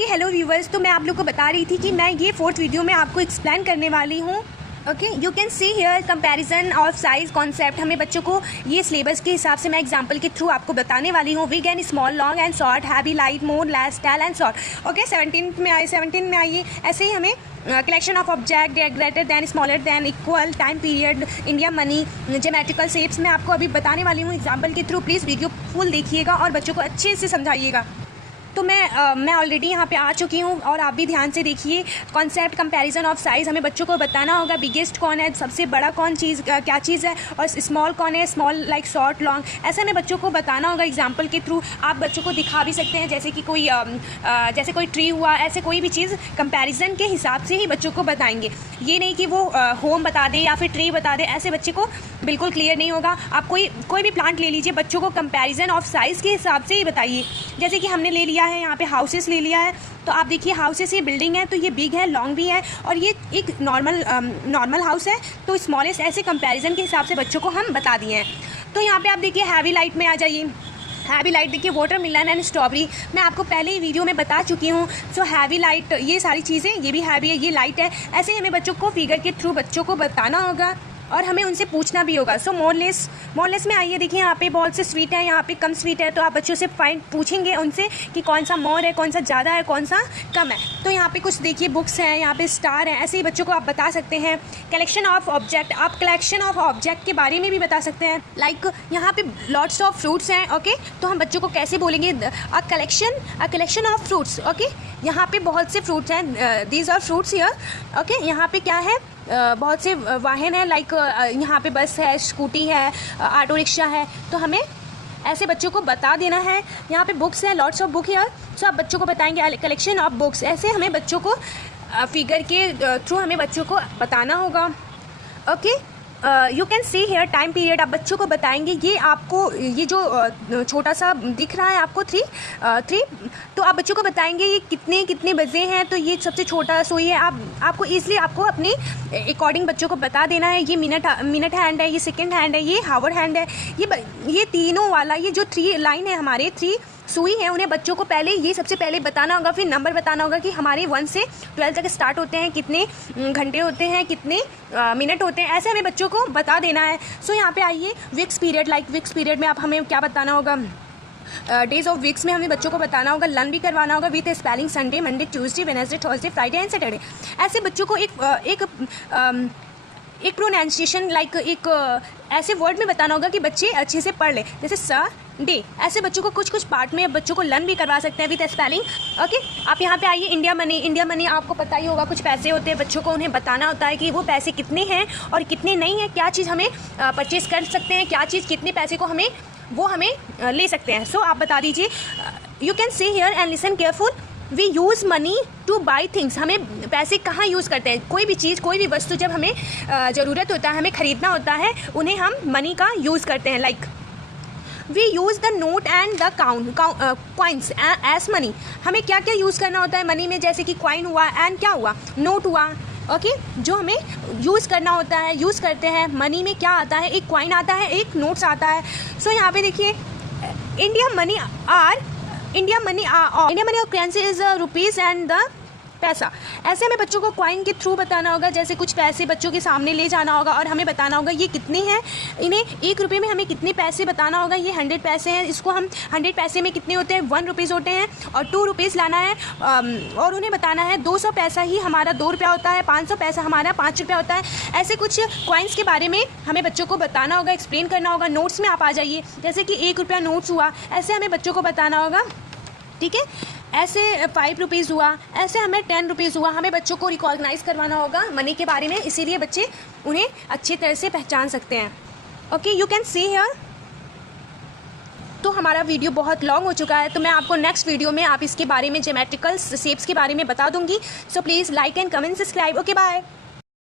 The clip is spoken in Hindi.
ओके हेलो व्यूवर्स, तो मैं आप लोग को बता रही थी कि मैं ये फोर्थ वीडियो में आपको एक्सप्लेन करने वाली हूँ। Okay, you can see here comparison of size concept. हमें बच्चों को ये सिलेबस के हिसाब से मैं एग्जांपल के थ्रू आपको बताने वाली हूँ। Big and small, long and short, heavy, light, more, less, tall and short. Okay, 17 में आइए। ऐसे ही हमें collection of object, greater than, smaller than, equal, time period, India money, geometrical shapes मैं आपको अभी बताने वाली हूँ एग्जाम्पल के थ्रू। प्लीज़ वीडियो फुल देखिएगा और बच्चों को अच्छे से समझाइएगा। तो मैं ऑलरेडी यहाँ पे आ चुकी हूँ और आप भी ध्यान से देखिए। कॉन्सेप्ट कंपैरिजन ऑफ साइज़, हमें बच्चों को बताना होगा बिगेस्ट कौन है, सबसे बड़ा कौन चीज़ क्या चीज़ है, और स्मॉल कौन है, स्मॉल लाइक शॉर्ट, लॉन्ग, ऐसे हमें बच्चों को बताना होगा एग्जाम्पल के थ्रू। आप बच्चों को दिखा भी सकते हैं, जैसे कि जैसे कोई ट्री हुआ, ऐसे कोई भी चीज़ कंपैरिजन के हिसाब से ही बच्चों को बताएंगे। ये नहीं कि वो होम बता दे या फिर ट्री बता दे, ऐसे बच्चे को बिल्कुल क्लियर नहीं होगा। आप कोई भी प्लांट ले लीजिए, बच्चों को कंपैरिजन ऑफ साइज़ के हिसाब से ही बताइए। जैसे कि हमने ले लिया है यहाँ पे हाउसेस ले लिया है, तो आप देखिए हाउसेस, ये बिल्डिंग है तो ये बिग है, लॉन्ग भी है, और ये एक नॉर्मल हाउस है, तो स्मॉलेस्ट, ऐसे कंपैरिजन के हिसाब से बच्चों को हम बता दिए हैं। तो यहाँ पे आप देखिए हैवी लाइट में आ जाइए। हैवी लाइट देखिए वाटरमेलन एंड स्ट्रॉबेरी, मैं आपको पहले ही वीडियो में बता चुकी हूँ। सो हैवी लाइट, ये सारी चीज़ें, ये भी हैवी है, ये लाइट है। ऐसे ही हमें बच्चों को फिगर के थ्रू बच्चों को बताना होगा और हमें उनसे पूछना भी होगा। सो मोरलेस में आइए। देखिए यहाँ पे बहुत से स्वीट है, यहाँ पे कम स्वीट है, तो आप बच्चों से पूछेंगे उनसे कि कौन सा मोर है, कौन सा ज़्यादा है, कौन सा कम है। तो यहाँ पे कुछ देखिए बुक्स हैं, यहाँ पे स्टार हैं, ऐसे ही बच्चों को आप बता सकते हैं। कलेक्शन ऑफ ऑब्जेक्ट, आप कलेक्शन ऑफ ऑब्जेक्ट के बारे में भी बता सकते हैं। लाइक यहाँ पे लॉट्स ऑफ फ्रूट्स हैं। ओके, तो हम बच्चों को कैसे बोलेंगे, a collection of fruits. Okay, यहाँ पे बहुत से फ्रूट्स हैं, these are fruits here. Okay, यहाँ पे क्या है, बहुत से वाहन है, लाइक यहाँ पे बस है, स्कूटी है, ऑटो रिक्शा है, तो हमें ऐसे बच्चों को बता देना है। यहाँ पे बुक्स है, लॉट्स ऑफ बुक है, सो आप बच्चों को बताएंगे कलेक्शन ऑफ बुक्स। ऐसे हमें बच्चों को फिगर के थ्रू हमें बच्चों को बताना होगा। Okay, you can see here time period, आप बच्चों को बताएंगे। ये आपको ये जो छोटा सा दिख रहा है आपको थ्री, तो आप बच्चों को बताएंगे ये कितने बजे हैं, तो ये सबसे छोटा सोई है। आपको ईजिली आपको अपने अकॉर्डिंग बच्चों को बता देना है। ये मिनट हैंड है, ये सेकंड हैंड है, ये हावर हैंड है, ये तीनों वाला, ये जो 3 लाइन है, हमारे 3 सुई है, उन्हें बच्चों को सबसे पहले बताना होगा। फिर नंबर बताना होगा कि हमारे 1 से 12 तक स्टार्ट होते हैं, कितने घंटे होते हैं, कितने मिनट होते हैं, ऐसे हमें बच्चों को बता देना है। सो यहाँ पे आइए, weeks period, like weeks period में आप हमें क्या बताना होगा, डेज ऑफ वीक्स में हमें बच्चों को बताना होगा, लर्न भी करवाना होगा with spelling, Sunday, Monday, Tuesday, Wednesday, Thursday, Friday and Saturday. ऐसे बच्चों को एक प्रोनाउंसिएशन, लाइक एक ऐसे वर्ड में बताना होगा कि बच्चे अच्छे से पढ़ लें, जैसे स डे। ऐसे बच्चों को कुछ पार्ट में बच्चों को लर्न भी करवा सकते हैं विद स्पेलिंग। ओके, आप यहाँ पे आइए। इंडिया मनी आपको पता ही होगा, कुछ पैसे होते हैं, बच्चों को उन्हें बताना होता है कि वो पैसे कितने हैं और कितने नहीं हैं, क्या चीज़ हमें परचेज कर सकते हैं, क्या चीज़ कितने पैसे को हमें ले सकते हैं। सो आप बता दीजिए। You can see here and listen careful. We use money to buy things, हमें पैसे कहाँ यूज़ करते हैं, कोई भी चीज़, कोई भी वस्तु जब हमें ज़रूरत होता है, हमें ख़रीदना होता है, उन्हें हम मनी का यूज़ करते हैं। Like we use the note and the coins as money, हमें क्या क्या यूज़ करना होता है मनी में, जैसे कि कॉइन हुआ एंड क्या हुआ, नोट हुआ। ओके, जो हमें यूज़ करना होता है, यूज़ करते हैं। मनी में क्या आता है, एक कॉइन आता है, एक नोट्स आता है। सो यहाँ पे देखिए, इंडिया मनी और currency is rupees and the पैसा। ऐसे हमें बच्चों को कॉइन के थ्रू बताना होगा, जैसे कुछ पैसे बच्चों के सामने ले जाना होगा और हमें बताना होगा ये कितने हैं। इन्हें 1 रुपये में हमें कितने पैसे बताना होगा, ये 100 पैसे हैं, इसको हम 100 पैसे में कितने होते हैं, 1 रुपीज़ होते हैं, और 2 रुपीज़ लाना है। और उन्हें बताना है 200 पैसा ही हमारा 2 रुपया होता है, 500 पैसा हमारा 5 रुपया होता है। ऐसे कुछ कॉइन्स के बारे में हमें बच्चों को बताना होगा, एक्सप्लेन करना होगा। नोट्स में आप आ जाइए, जैसे कि 1 रुपया नोट्स हुआ, ऐसे हमें बच्चों को बताना होगा। ठीक है, ऐसे 5 रुपीज़ हुआ, ऐसे हमें 10 रुपीज़ हुआ, हमें बच्चों को रिकॉग्नाइज़ करवाना होगा मनी के बारे में, इसीलिए बच्चे उन्हें अच्छी तरह से पहचान सकते हैं। Okay, you can see here. तो हमारा वीडियो बहुत लॉन्ग हो चुका है, तो मैं आपको नेक्स्ट वीडियो में आप इसके बारे में, ज्योमेट्रिकल शेप्स के बारे में बता दूंगी। So please like and comment, subscribe. Okay, bye.